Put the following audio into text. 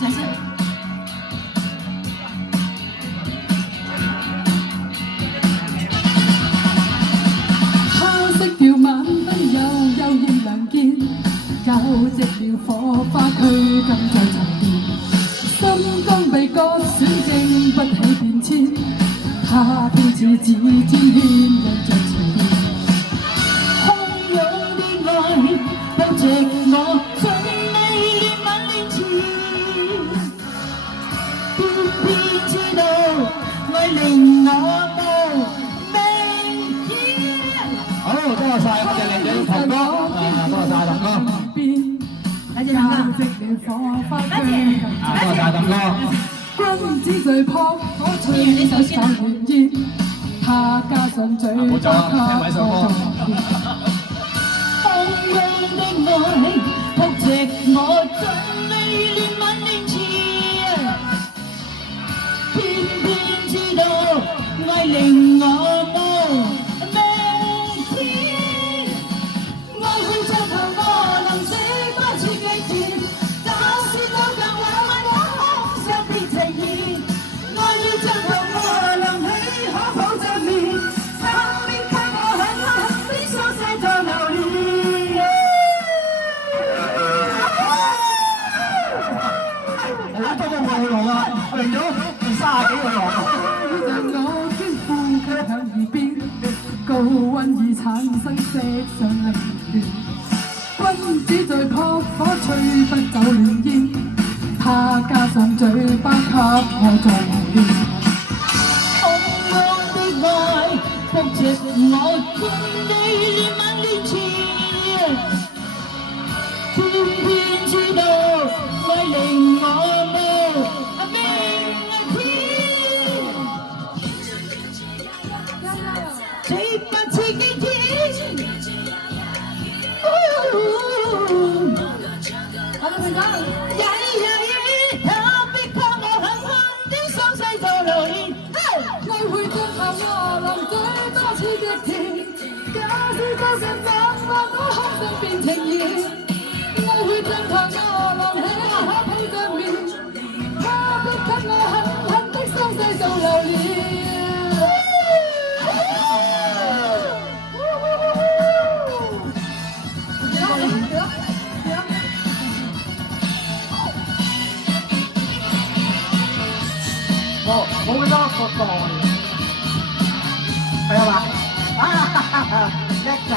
掌聲。他熄掉晚燈又現良見，又藉了火花驅趕再沉澱，心剛被割損，經不起變遷，他標誌指尖牽引着前面，洶湧的愛抱着我，盡你憐憫面前，偏偏知道愛令我無明天。好，多謝晒我哋靚仔堂哥，多謝晒堂哥，多謝堂哥，多謝堂哥。君子最撲火吹手手燃煙，他加上嘴巴給我作甜，洶湧的愛撲着我，盡你憐憫面前，偏偏知道愛令我無明天，愛會像頭餓能死不似極甜，假使走近我愛我空想別呈現，愛要像頭餓能起可否正面，側邊給我狠狠的雙手在流連。好多個外郎啊，嚟咗30幾個郎。我經呼吸向耳邊，高溫已產生色上凌亂。君子在撲火吹不走亂煙，他加上嘴巴給我作暖。洶湧的愛撲着我，盡你憐憫面前，偏偏知道愛令我無明天。最不似極甜，好的，隊長。他逼給我狠狠的雙手在流連，愛會像頭餓能嘴巴似極甜，假使走近我都空想變情意，愛會像頭餓能起可抱着面，他逼給我狠狠的雙手做流連。冇幾多個檔嚟，係啊嘛？叻仔！